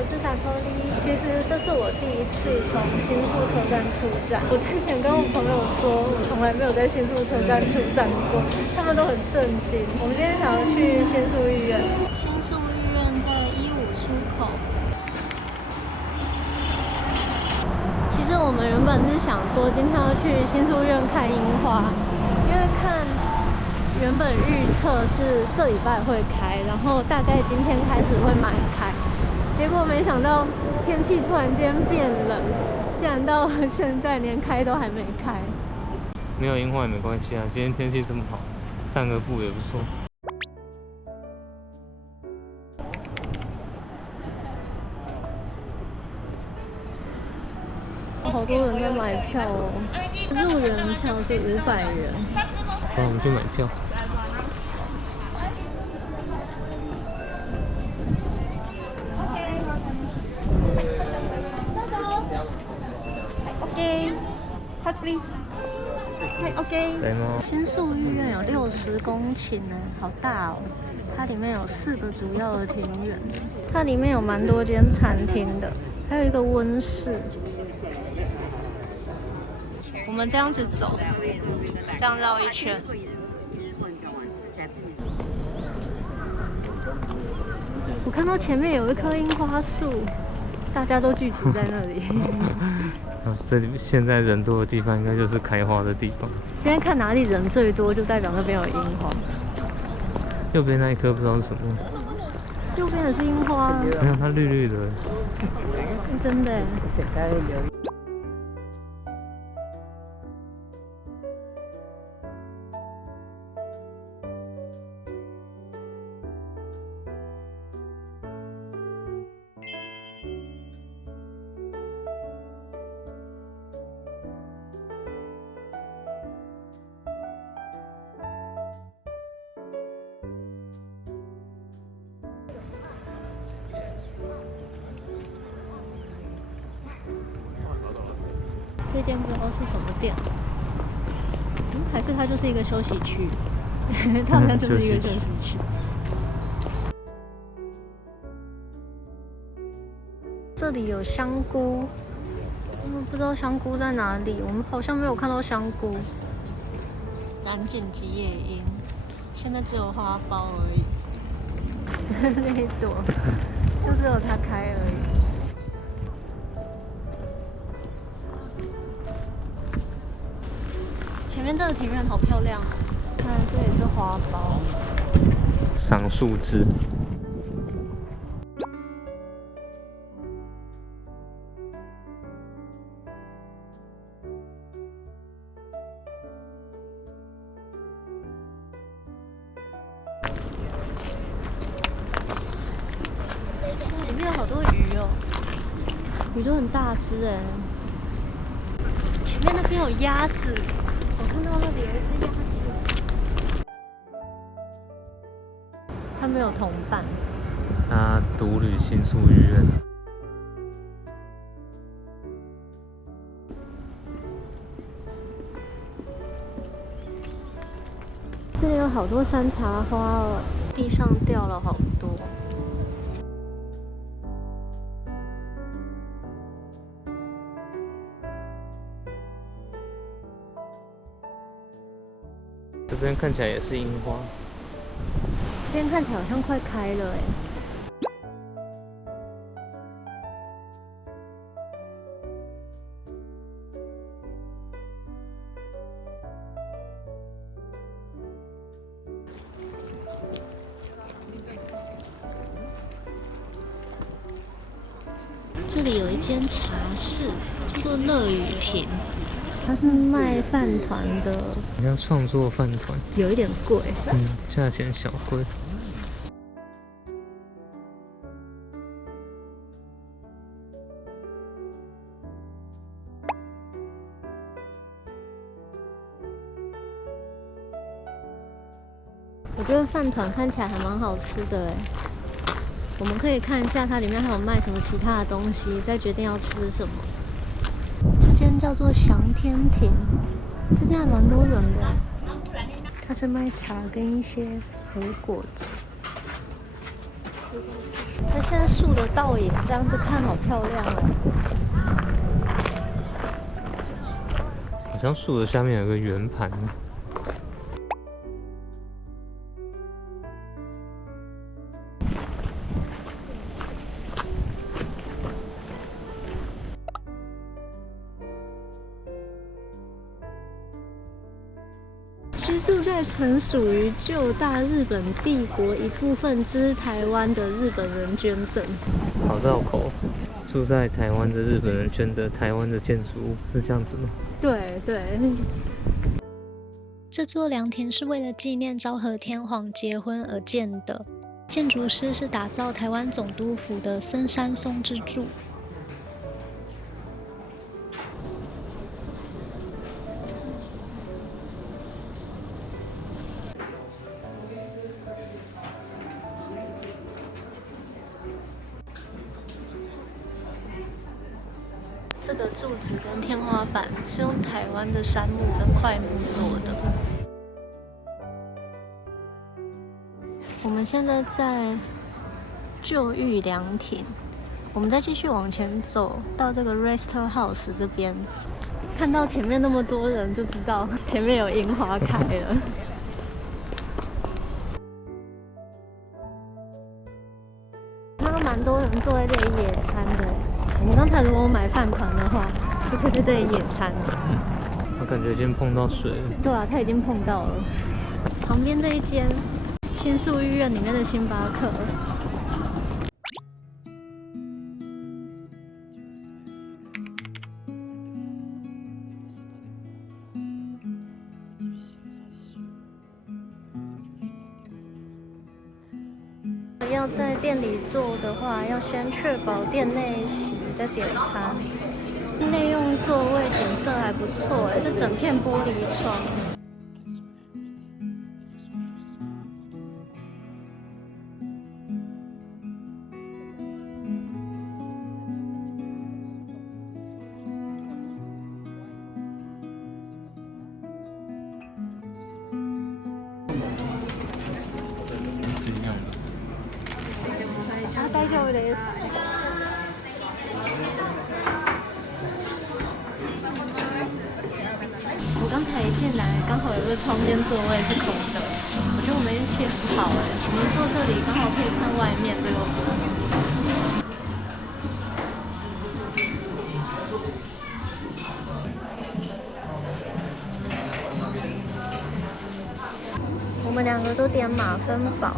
我是萨托利。其实这是我第一次从新宿车站出站。我之前跟我朋友说，我从来没有在新宿车站出站过，他们都很震惊。我们今天想要去新宿御苑。新宿御苑在15出口。其实我们原本是想说今天要去新宿御苑看樱花，因为原本预测是这礼拜会开，然后大概今天开始会满开，结果没想到天气突然间变冷，竟然到现在连开都还没开。没有樱花也没关系啊，今天天气这么好，散个步也不错。好多人在买票哦，入园票是500元。好，我们去买票。OK， Hot please。OK。新宿御苑有60公顷呢，好大哦！它里面有4个主要的庭园，它里面有蛮多间餐厅的，还有一个温室。我们这样子走，这样绕一圈。我看到前面有一棵樱花树，大家都聚集在那里。这里现在人多的地方，应该就是开花的地方。现在看哪里人最多，就代表那边有樱花。右边那一棵不知道是什么。右边也是樱花。你看它绿绿的。真的耶。这间不知道是什么店，还是它就是一个休息区？它好像就是一个休息区。这里有香菇，不知道香菇在哪里，我们好像没有看到香菇。蓝锦吉野樱，现在只有花苞而已。那一朵就只有它开而已。前面这个庭院好漂亮，看这也是花苞，赏树枝。里面有好多鱼哦，鱼都很大只哎。前面那边有鸭子。我看到那里有一只鸭子，它没有同伴。它独旅新宿御苑。这里有好多山茶花哦，地上掉了好多。这边看起来也是樱花，这边看起来好像快开了哎。这里有一间茶室，叫做乐雨亭。它是卖饭团的，你像创作饭团，有一点贵，价钱小贵。我觉得饭团看起来还蛮好吃的哎。我们可以看一下它里面还有卖什么其他的东西，再决定要吃什么。这间叫做祥天亭，这间还蛮多人的。它是卖茶跟一些和果子。它现在树的倒影这样子看好漂亮哦。好像树的下面有个圆盘。居住在曾属于旧大日本帝国一部分之台湾的日本人捐赠。好绕口。住在台湾的日本人捐的台湾的建筑物，是这样子吗？对对。这座良田是为了纪念昭和天皇结婚而建的，建筑师是打造台湾总督府的森山松之助。这个柱子跟天花板是用台湾的杉木跟块木做的。我们现在在旧玉良町，我们再继续往前走到这个 Rest House 这边，看到前面那么多人就知道前面有樱花开了。看到蛮多人坐在这里野餐的。我们刚才如果买饭团的话，就可以在这里野餐。我感觉已经碰到水了。对啊，它已经碰到了。旁边这一间新宿御苑里面的星巴克。要在店里做的话，要先确保店内洗再点餐。内用座位景色还不错哎，是整片玻璃窗。大丈夫です。我刚才一进来，刚好有个窗间座位是空的，我觉得我们运气很好哎，我们坐这里刚好可以看外面这个湖。我们两个都点马芬堡，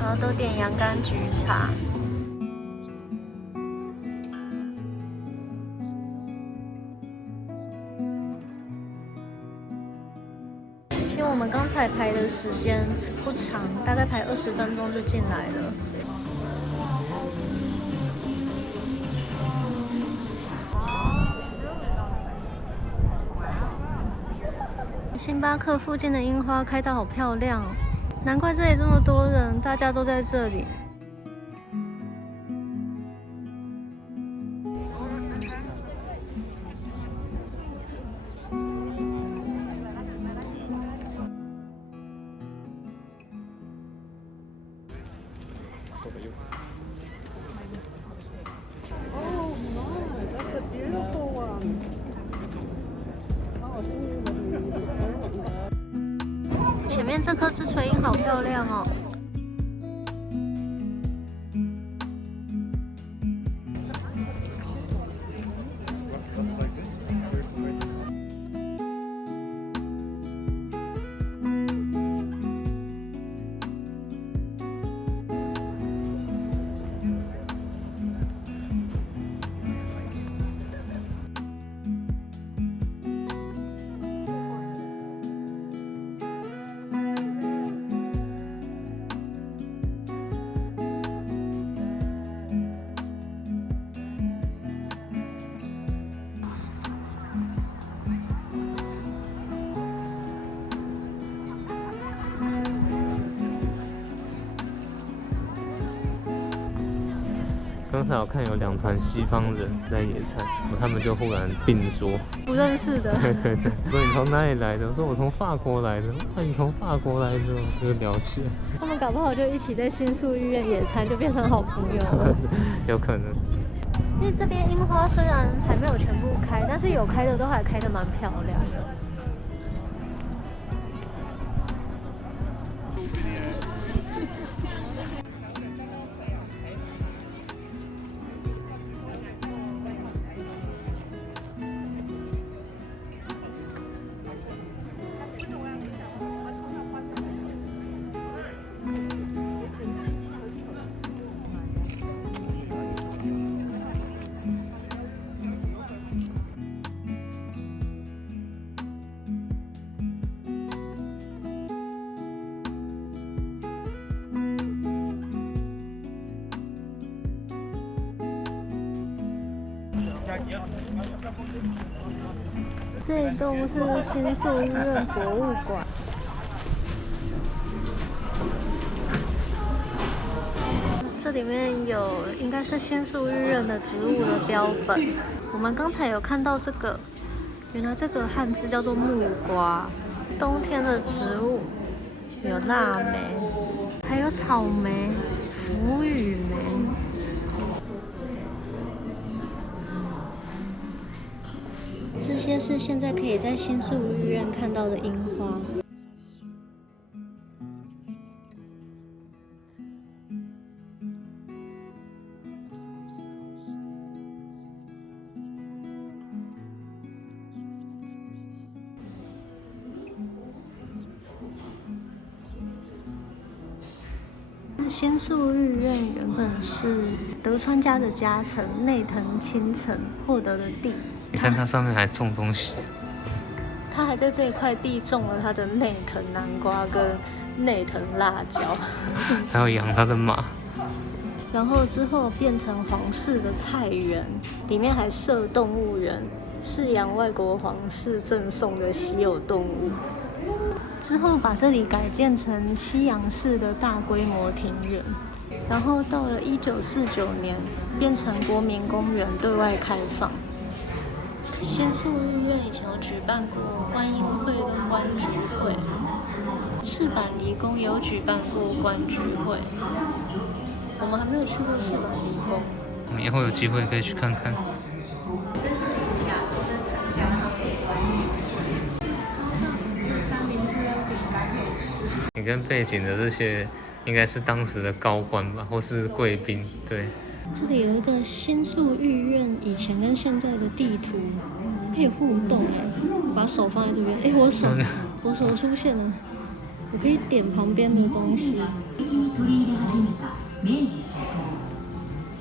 然后都点洋甘菊茶。其实我们刚才排的时间不长，大概排20分钟就进来了。星巴克附近的樱花开得好漂亮哦，难怪这里这么多人，大家都在这里。前面这棵枝垂樱好漂亮哦。刚才我看有2团西方人在野餐，他们就忽然并说不认识的。对，说你从哪里来的？我说我从法国来的。那你从法国来的，就聊起来。他们搞不好就一起在新宿御苑野餐，就变成好朋友了。有可能。因为这边樱花虽然还没有全部开，但是有开的都还开得蛮漂亮的。这一栋是新宿御苑博物馆。这里面有应该是新宿御苑的植物的标本。我们刚才有看到这个，原来这个汉字叫做木瓜。冬天的植物有腊梅，还有草莓、腐羽梅。这些是现在可以在新宿御苑看到的樱花。新宿御苑原本是德川家的家臣内藤清城获得的地。你看它上面还种东西，他还在这一块地种了他的内藤南瓜跟内藤辣椒，还有养它的马。然后之后变成皇室的菜园，里面还设动物园，饲养外国皇室赠送的稀有动物。之后把这里改建成西洋式的大规模庭园，然后到了1949年变成国民公园对外开放。新宿御苑以前有举办过观音会跟观菊会，赤坂离宫也有举办过观菊会，我们还没有去过赤坂离宫。我们以后有机会可以去看看。在这里假装在参加他们的观音会，桌上有三明治跟饼干好吃。你跟背景的这些应该是当时的高官吧，或是贵宾，对。这里有一个新宿御苑以前跟现在的地图，可以互动哎！我把手放在这边，哎，我手出现了，我可以点旁边的东西。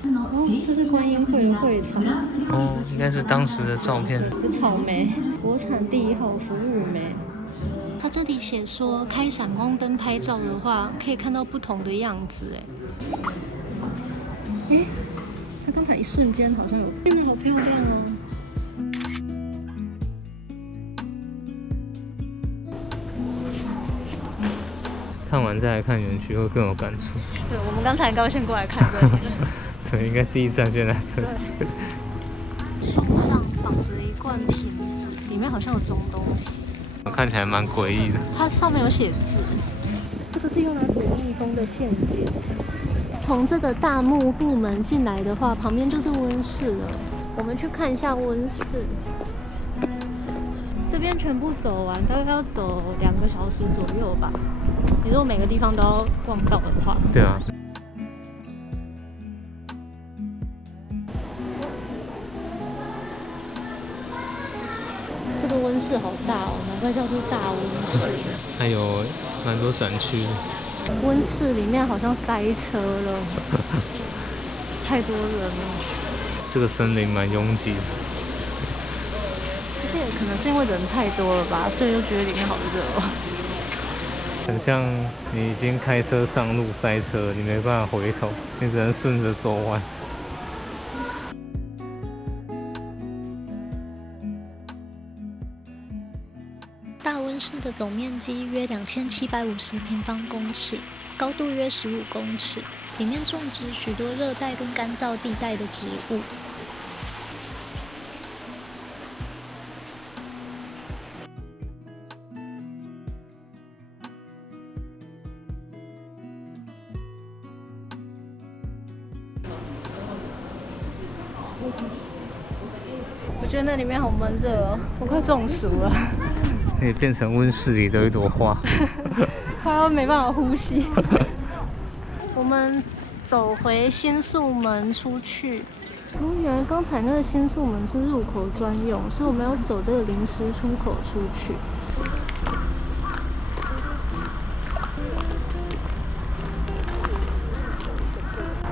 哦，这是观音会的会场。哦，应该是当时的照片。有草莓，国产第1号腐乳莓。它这里写说，开闪光灯拍照的话，可以看到不同的样子哎。诶，它刚才一瞬间好像有，现在好漂亮哦！看完再来看园区会更有感触。对，我们刚才刚先过来看这里。对，应该第一站先来这里。树上绑着一罐瓶子，里面好像有装东西。看起来蛮诡异的。它上面有写字，这个是用来捕蜜蜂的陷阱。从这个大幕户门进来的话，旁边就是温室了。我们去看一下温室。这边全部走完，大概要走2个小时左右吧。你如果每个地方都要逛到的话，对啊。这个温室好大哦，难怪叫做大温室。它有蛮多展区的。温室里面好像塞车了，太多人了。这个森林蛮拥挤的，而且可能是因为人太多了吧，所以就觉得里面好热哦。很像你已经开车上路塞车，你没办法回头，你只能顺着走完。大温室的总面积约2750平方公尺，高度约15公尺，里面种植许多热带跟干燥地带的植物。我觉得那里面好闷热哦，我快中暑了。也变成温室里的一朵花，快要没办法呼吸。我们走回新宿门出去。哦，原来刚才那个新宿门是入口专用，所以我们要走这个临时出口出去。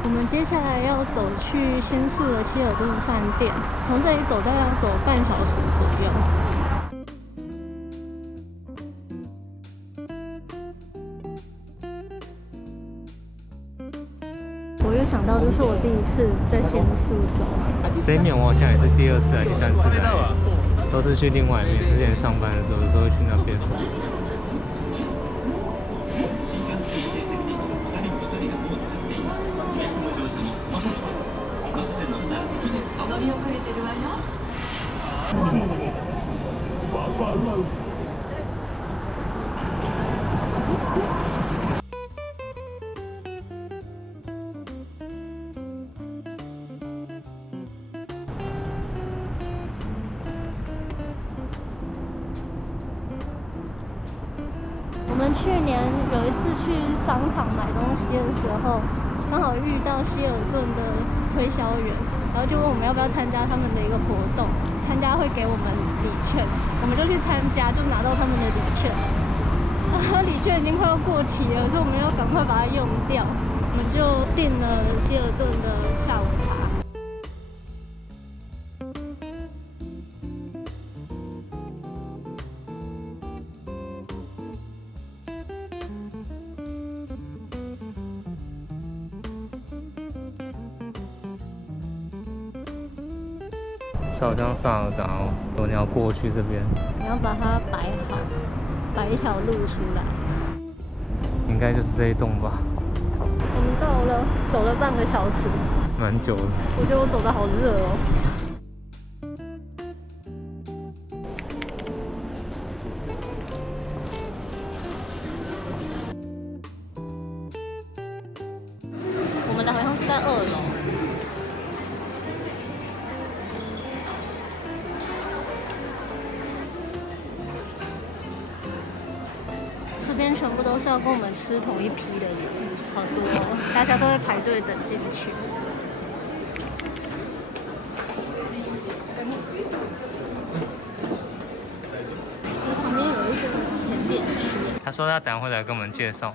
我们接下来要走去新宿的希尔顿饭店，从这里走大概要走半小时左右。我又想到，这是我第一次在新宿走。这一面我好像也是第2次还是第3次来，都是去另外一面。之前上班的时候，有时候会去那边。我们去年有一次去商场买东西的时候，刚好遇到希尔顿的推销员，然后就问我们要不要参加他们的一个活动，参加会给我们礼券，我们就去参加，就拿到他们的礼券。礼券已经快要过期了，所以我们要赶快把它用掉。我们就订了希尔顿的下午茶。好像萨尔达哦，你要过去这边，你要把它摆好，摆一条路出来。应该就是这一栋吧。我们到了，走了半个小时，蛮久的。我觉得我走得好热哦。我们的好像是在2楼。这边全部都是要跟我们吃同一批的人，好多哦，大家都会排队等进去。这旁边有一个甜点区。他说他等下会来跟我们介绍。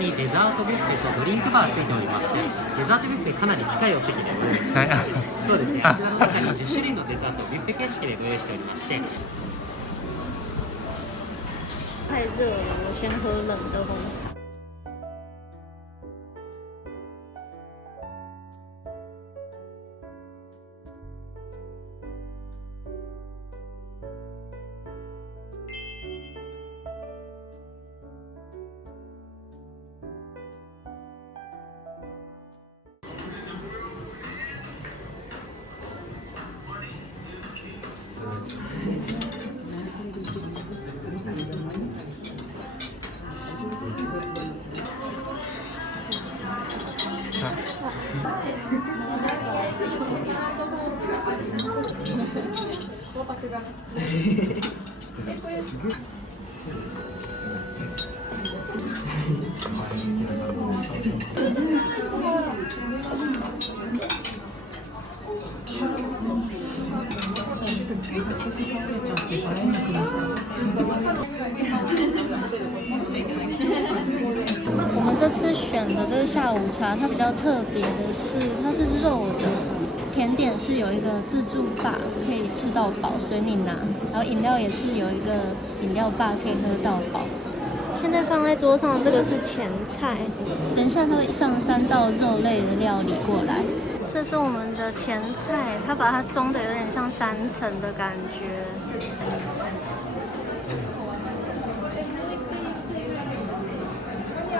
にデザートビュッフェとドリンクバーついておりまして、デザートビュッフェかなり近いお席でご用意しております。そうですね。こちらの中に10種類のデザートをビュッフェ形式でご用意しておりまして。太热了，我先喝冷的红茶。我们这次选的这个下午茶，它比较特别的是，它是肉的，甜点是有一个自助吧，可以吃到饱，随你拿，然后饮料也是有一个饮料吧，可以喝到饱。现在放在桌上的这个是前菜，等一下它会上3道肉类的料理过来。这是我们的前菜，它把它装的有点像3层的感觉。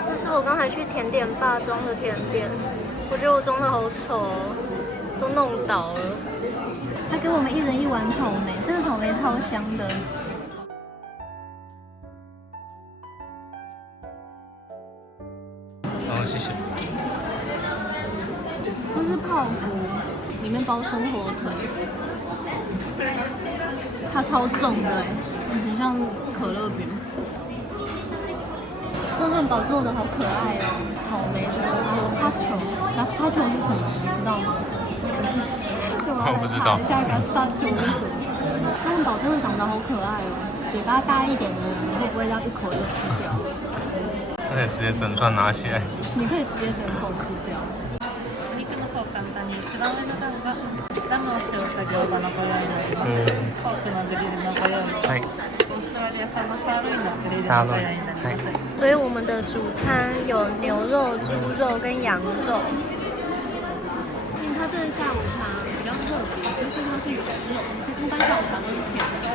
这是我刚才去甜点吧装的甜点，我觉得我装的好丑哦，都弄倒了。他给我们1人1碗草莓，这个草莓超香的。好，谢谢。这是泡芙，里面包生火腿，它超重的哎，很像可乐饼。这汉堡做的好可爱哦，草莓的 gazpacho 是什么？你知道吗？我不知道。查一下 gazpacho 是什么？这汉堡真的长得好可愛哦，嘴巴大一点的人会不会这样一口就吃掉？而且直接整串拿起来。你可以直接整口吃掉。肉の方簡単に一番上の段がラムを使用した餃子のご用意になります。ポークのグリルのご用意、オーストラリア産のサーロインのグリルのご用意になります。所以我们的主餐有牛肉、猪肉跟羊肉。因为它这个下午茶比较特别，就是它是有肉，一般下午茶都是甜的。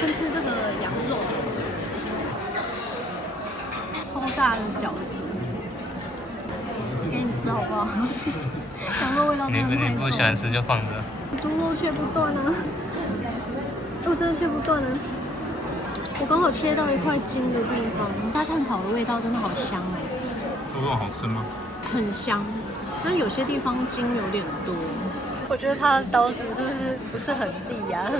先吃这个羊肉，超大的饺子，给你吃好不好？羊肉味道真的太重。你不喜欢吃就放着。猪肉切不断啊！我真的切不断啊！我刚好切到一块筋的地方，它炭烤的味道真的好香哦。猪肉好吃吗？很香，但有些地方筋有点多。我觉得它的刀子是不是很利啊？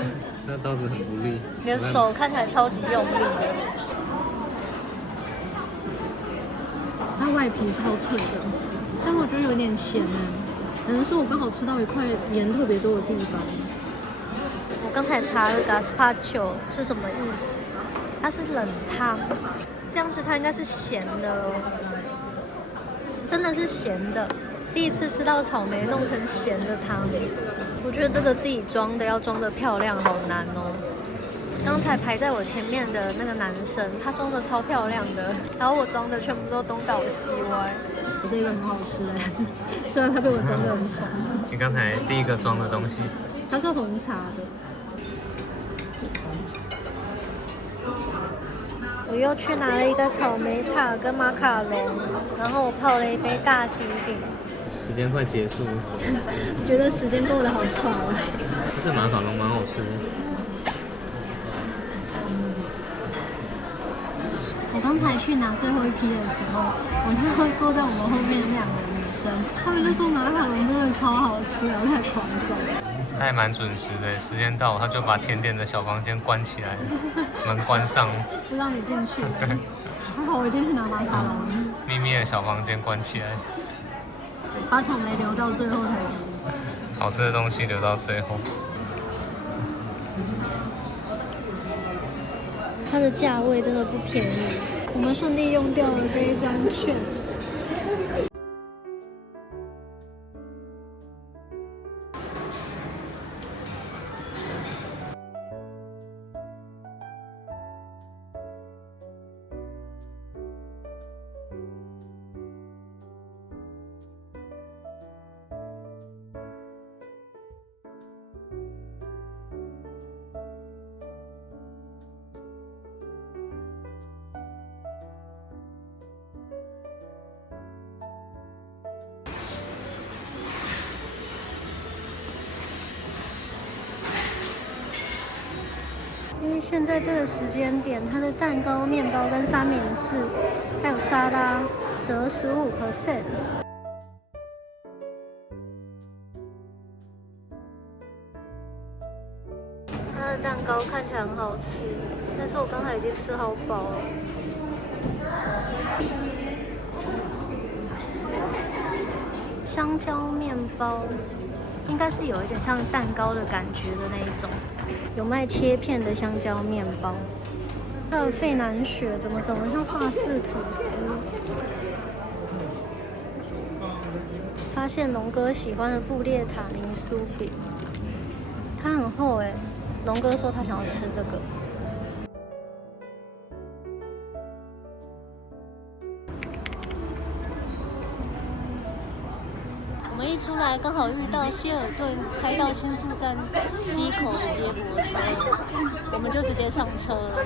这刀子很不利，你的手看起来超级用力的。它外皮超脆的，但我觉得有点咸呢。可能是我刚好吃到一块盐特别多的地方。我刚才查了 gazpacho 是什么意思，它是冷汤，这样子它应该是咸的哦，真的是咸的。第一次吃到草莓弄成咸的汤，我觉得这个自己装的要装的漂亮好难哦。刚才排在我前面的那个男生，他装的超漂亮的，然后我装的全部都东倒西歪。我这个很好吃哎，虽然它被我装的很丑。你刚才第一个装的东西，它是红茶的。我又去拿了一个草莓塔跟马卡龙，然后我泡了一杯大吉岭。时间快结束了，觉得时间过得好快哦。这马卡龙蛮好吃的。我刚才去拿最后一批的时候，我就坐在我们后面那两个女生，她们就说马卡龙真的超好吃，然后太狂拽。他还蛮准时的，时间到他就把甜点的小房间关起来了，门关上，不让你进去。对，还好我进去拿马卡龙，秘密的小房间关起来，把草莓留到最后才吃。好吃的东西留到最后。它的价位真的不便宜，我们顺利用掉了这一张券。因为现在这个时间点，它的蛋糕、面包跟三明治，还有沙拉折15%。它的蛋糕看起来很好吃，但是我刚才已经吃好饱了。香蕉面包应该是有一点像蛋糕的感觉的那一种。有卖切片的香蕉面包，还有费南雪，怎么长得像法式吐司？发现龙哥喜欢的布列塔尼酥饼，它很厚哎。龙哥说他想要吃这个。我们一出来刚好遇到希尔顿开到新宿站西口的接驳车，我们就直接上车了。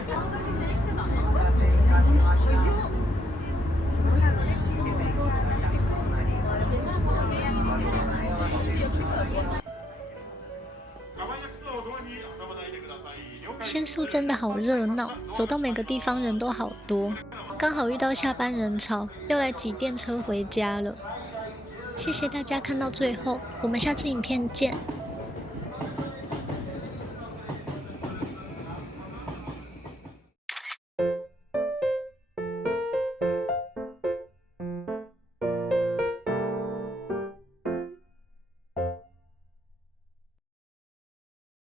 新宿真的好热闹，走到每个地方人都好多，刚好遇到下班人潮，又来挤电车回家了。谢谢大家看到最后，我们下支影片见。